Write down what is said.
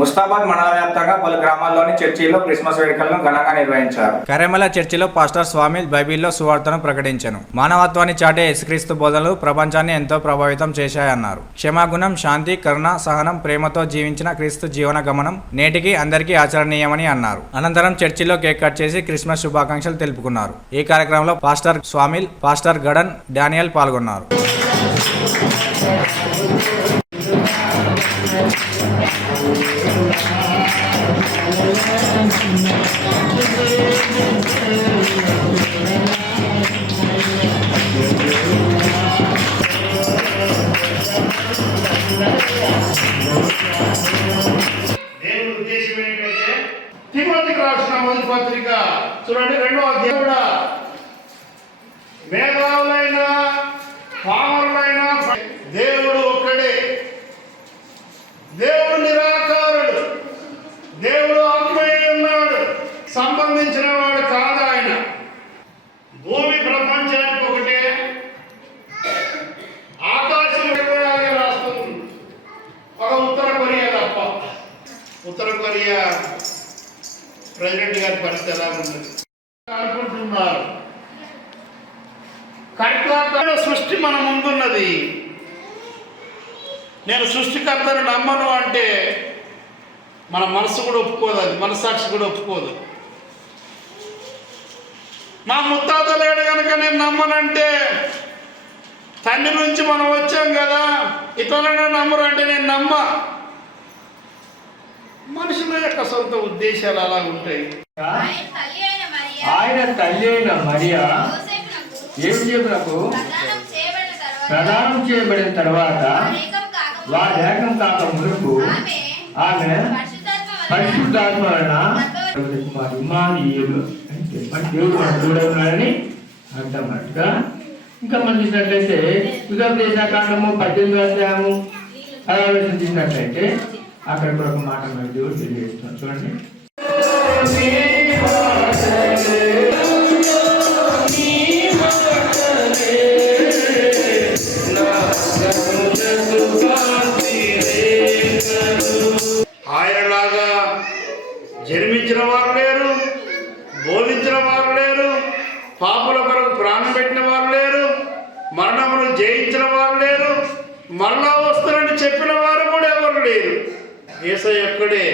ముస్తాబాద్ మండల వ్యాప్తంగా పలు గ్రామాల్లోని చర్చిల్లో క్రిస్మస్ వేడుకలను ఘనంగా నిర్వహించారు. కరెమల చర్చిలో పాస్టర్ స్వామి బైబిల్లో సువార్తను ప్రకటించెను. మానవత్వాన్ని చాటే యేసుక్రీస్తు బోధనలు ప్రపంచాన్ని ఎంతో ప్రభావితం చేశాయన్నారు. క్షమాగుణం, శాంతి, కరుణ, సహనం, ప్రేమతో జీవించిన క్రీస్తు జీవన గమనం నేటికి అందరికీ ఆచరణీయమని అన్నారు. అనంతరం చర్చిలో కేక్ కట్ చేసి క్రిస్మస్ శుభాకాంక్షలు తెలుపుకున్నారు. ఈ కార్యక్రమంలో పాస్టర్ స్వామిల్, పాస్టర్ గడన్, డానియల్ పాల్గొన్నారు. దేవుని ఉద్దేశం ఏంటంటే తిమోతికి రాసిన మొదటి పత్రిక చూడండి 2వ అధ్యాయం కూడా మేధావులైన పామరులైన దేవుడు ఒక్కడే, దేవుడు నిరాకారుడు, దేవుడు ఆత్మయ్య ఉన్నాడు, సంబంధించిన వాడు కాదు ఆయన. భూమి ప్రపంచానికి ఒకటే, ఆకాశం రాస్తుంది ఒక ఉత్తర కొరియా తప్ప. ఉత్తర కొరియా ప్రెసిడెంట్ గారి పరిస్థితి ఎలా ఉంది అనుకుంటున్నారు. కర్త సృష్టి మన ముందున్నది. నేను సృష్టికర్తను నమ్మను అంటే మన మనసు కూడా ఒప్పుకోదు, అది మనసాక్షి కూడా ఒప్పుకోదు. మా ముత్తాత లేడు కనుక నేను నమ్మనంటే, తండ్రి నుంచి మనం వచ్చాం కదా ఇతరులను నమ్మరు అంటే నేను నమ్మ. మనుషుల యొక్క సొంత ఉద్దేశాలు అలా ఉంటాయి. ఆయన తల్లి అయిన మరియా యేసునకు ప్రదానం చేయబడిన తర్వాత వారి ఏకం కాక మునుపు ఆమె పరిశుద్ధాత్మ వలన ఇమ్మానుయేలు అంటే మన దేవుడు మన చూడన్నాడని అర్థమట్టుగా. ఇంకా మనం చూసినట్లయితే యుగోపదేశకాండము 18వ అధ్యాయము 16వ చూసినట్లయితే అక్కడ ఒక మాట మన దేవుడు తెలియజేస్తున్నాం. చూడండి, ఆయనలాగా జన్మించిన వారు లేరు, బోధించిన వారు లేరు, పాపుల కొరకు ప్రాణం పెట్టిన వారు లేరు, మరణమును జయించిన వారు లేరు, మరలా వస్తారని చెప్పిన వారు కూడా ఎవరు లేరు. యేసయ్య ఒక్కడే